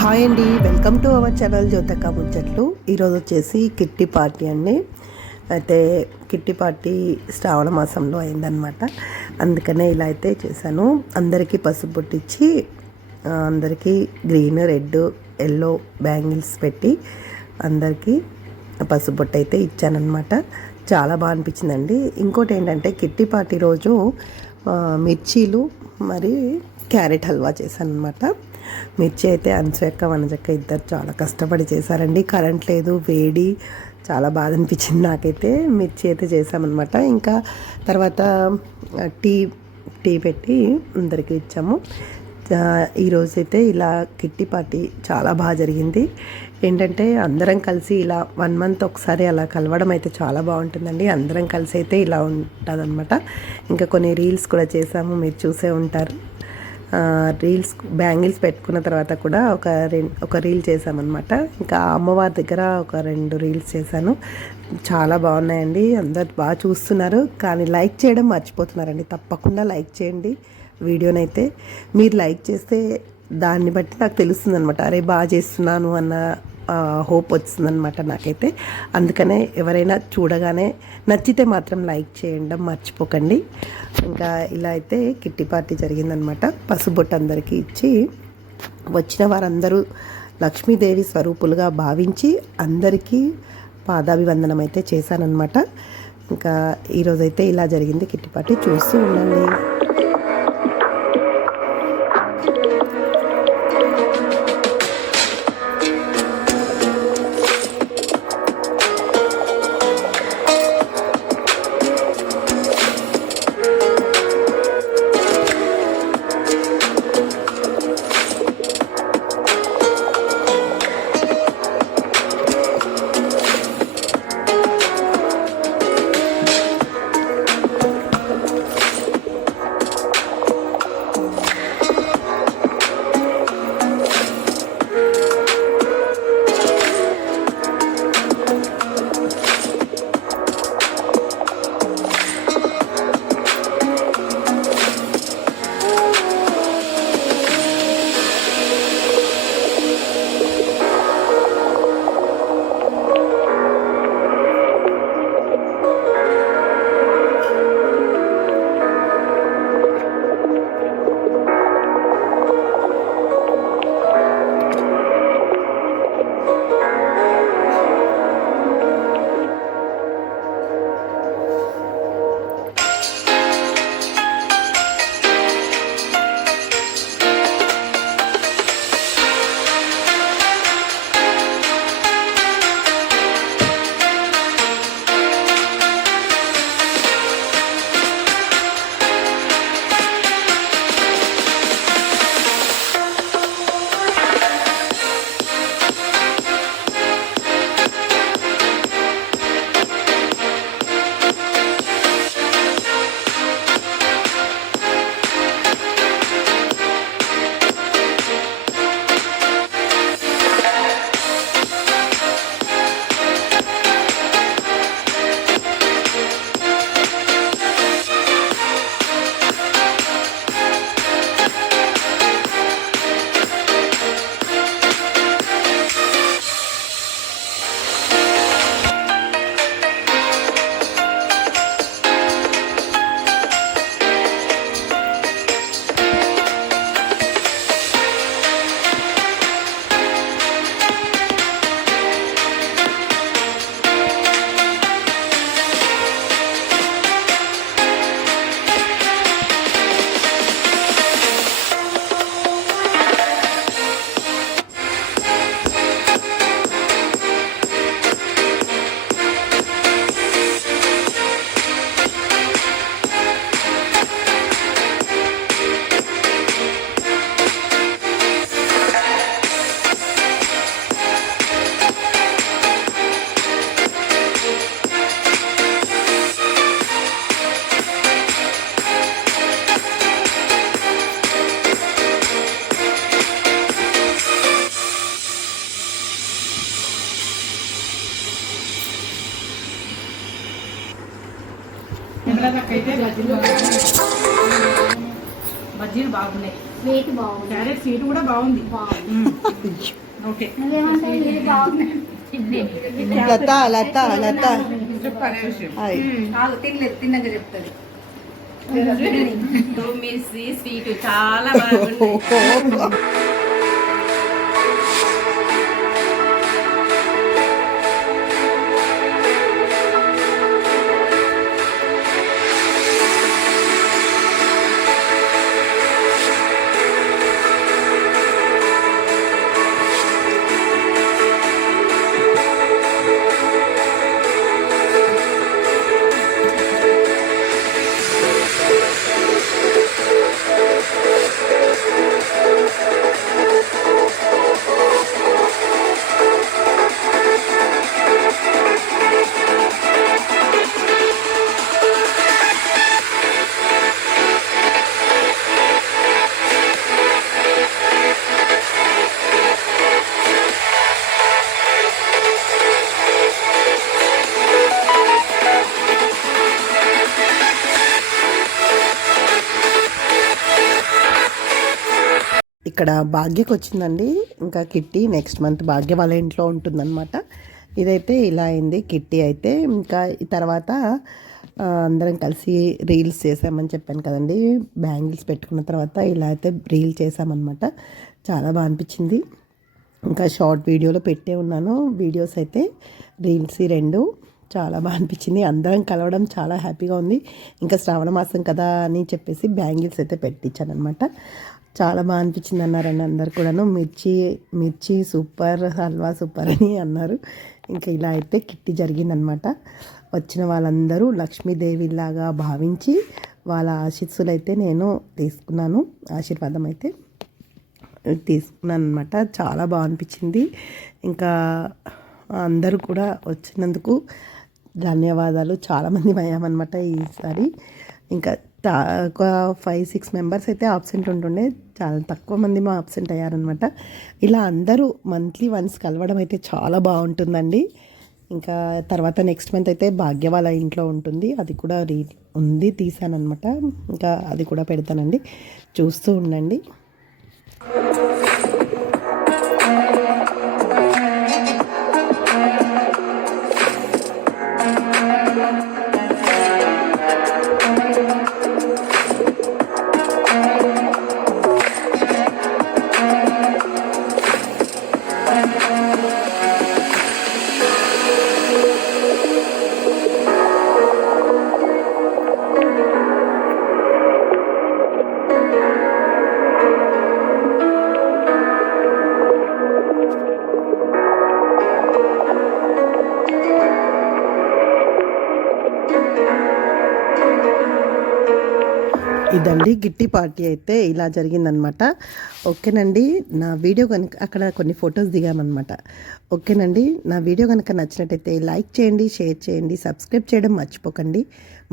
Hi అండి, welcome to our channel జ్యోతక ముచ్చట్లు. ఈరోజు వచ్చేసి కిట్టి పార్టీ అండి. అయితే కిట్టి పార్టీ శ్రావణ మాసంలో అయిందనమాట. అందుకనే ఇలా అయితే చేశాను. అందరికీ పసుపు పుట్టించి అందరికీ గ్రీన్, రెడ్, ఎల్లో బ్యాంగిల్స్ పెట్టి అందరికీ పసుపు బొట్టు అయితే ఇచ్చానమాట. చాలా బాగా అనిపించిందండి. ఇంకోటి ఏంటంటే కిట్టి పార్టీ రోజు మిర్చీలు మరి క్యారెట్ హల్వా చేశాను అనమాట. మిర్చి అయితే అన్సక్క వనజక్క ఇద్దరు చాలా కష్టపడి చేశారండి. కరెంట్ లేదు, వేడి, చాలా బాధ అనిపించింది నాకైతే. మిర్చి అయితే చేసామన్నమాట. ఇంకా తర్వాత టీ పెట్టి అందరికీ ఇచ్చాము. ఈరోజైతే ఇలా కిట్టి పార్టీ చాలా బాగా జరిగింది. ఏంటంటే అందరం కలిసి ఇలా 1 month ఒకసారి అలా కలవడం అయితే చాలా బాగుంటుందండి. అందరం కలిసి అయితే ఇలా ఉంటుందన్నమాట. ఇంకా కొన్ని రీల్స్ కూడా చేసాము, మీరు చూసే ఉంటారు. రీల్స్ బ్యాంగిల్స్ పెట్టుకున్న తర్వాత కూడా ఒక రీల్ చేసామన్నమాట. ఇంకా అమ్మవారి దగ్గర ఒక 2 రీల్స్ చేశాను. చాలా బాగున్నాయండి. అందరు బాగా చూస్తున్నారు, కానీ లైక్ చేయడం మర్చిపోతున్నారండి. తప్పకుండా లైక్ చేయండి వీడియోనైతే. మీరు లైక్ చేస్తే దాన్ని బట్టి నాకు తెలుస్తుంది అనమాట, అరే బాగా చేస్తున్నాను అన్న హోప్ వచ్చిందనమాట నాకైతే. అందుకనే ఎవరైనా చూడగానే నచ్చితే మాత్రం లైక్ చేయడం మర్చిపోకండి. ఇంకా ఇలా అయితే కిట్టి పార్టీ జరిగిందనమాట. పసుబొట్టు అందరికీ ఇచ్చి వచ్చిన వారందరూ లక్ష్మీదేవి స్వరూపులుగా భావించి అందరికీ పాదాభివందనం అయితే చేశానన్నమాట. ఇంకా ఈరోజైతే ఇలా జరిగింది కిట్టి పార్టీ. చూస్తూ ఉండండి. బజ్జీలు బాగున్నాయి. స్వీట్ బాగుంది. క్యారెట్ స్వీట్ కూడా బాగుంది. ఓకే నువ్వేమంటావు? ఇది బాగుంది. లత లత లత హాయ్. తిన్నాక చెప్తాది. మిర్చి స్వీట్ చాలా బాగుంది. ఇక్కడ భాగ్యకి వచ్చిందండి ఇంకా కిట్టి. నెక్స్ట్ మంత్ భాగ్య వాళ్ళ ఇంట్లో ఉంటుందన్నమాట. ఇదైతే ఇలా అయింది కిట్టి అయితే. ఇంకా ఈ తర్వాత అందరం కలిసి రీల్స్ చేసామని చెప్పాను కదండి. బ్యాంగిల్స్ పెట్టుకున్న తర్వాత ఇలా అయితే రీల్ చేసామన్నమాట. చాలా బాగా అనిపించింది. ఇంకా షార్ట్ వీడియోలో పెట్టే ఉన్నాను. వీడియోస్ అయితే రీల్స్ ఈ రెండు చాలా బాగా అనిపించింది. అందరం కలవడం చాలా హ్యాపీగా ఉంది. ఇంకా శ్రావణ మాసం కదా అని చెప్పేసి బ్యాంగిల్స్ అయితే పెట్టించాను అనమాట. చాలా బాగా అనిపించింది అన్నారండి అందరు కూడాను. మిర్చి సూపర్, హల్వా సూపర్ అని అన్నారు. ఇంకా ఇలా అయితే కిట్టి జరిగిందనమాట. వచ్చిన వాళ్ళందరూ లక్ష్మీదేవిలాగా భావించి వాళ్ళ ఆశీస్సులు అయితే నేను తీసుకున్నాను. ఆశీర్వాదం అయితే తీసుకున్నాను అనమాట. చాలా బాగా అనిపించింది. ఇంకా అందరూ కూడా వచ్చినందుకు ధన్యవాదాలు. చాలామంది అయ్యామన్నమాట ఈసారి. ఇంకా ఒక 5-6 మెంబర్స్ అయితే ఆబ్సెంట్ ఉంటుండే. చాలా తక్కువ మంది మా ఆబ్సెంట్ అయ్యారనమాట. ఇలా అందరూ మంత్లీ వన్స్ కలవడం అయితే చాలా బాగుంటుందండి. ఇంకా తర్వాత నెక్స్ట్ మంత్ అయితే భాగ్య వాళ్ళ ఇంట్లో ఉంటుంది. అది కూడా ఉంది, తీసానమాట. ఇంకా అది కూడా పెడతానండి, చూస్తూ ఉండండి. ఇదండి గిట్టి పార్టీ అయితే ఇలా జరిగిందనమాట. ఓకేనండి. నా వీడియో కనుక అక్కడ కొన్ని ఫొటోస్ దిగామన్నమాట. ఓకేనండి. నా వీడియో కనుక నచ్చినట్టయితే లైక్ చేయండి, షేర్ చేయండి, సబ్స్క్రైబ్ చేయడం మర్చిపోకండి.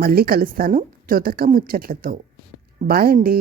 మళ్ళీ కలుస్తాను చోతక్క ముచ్చట్లతో. బాయ్ అండి.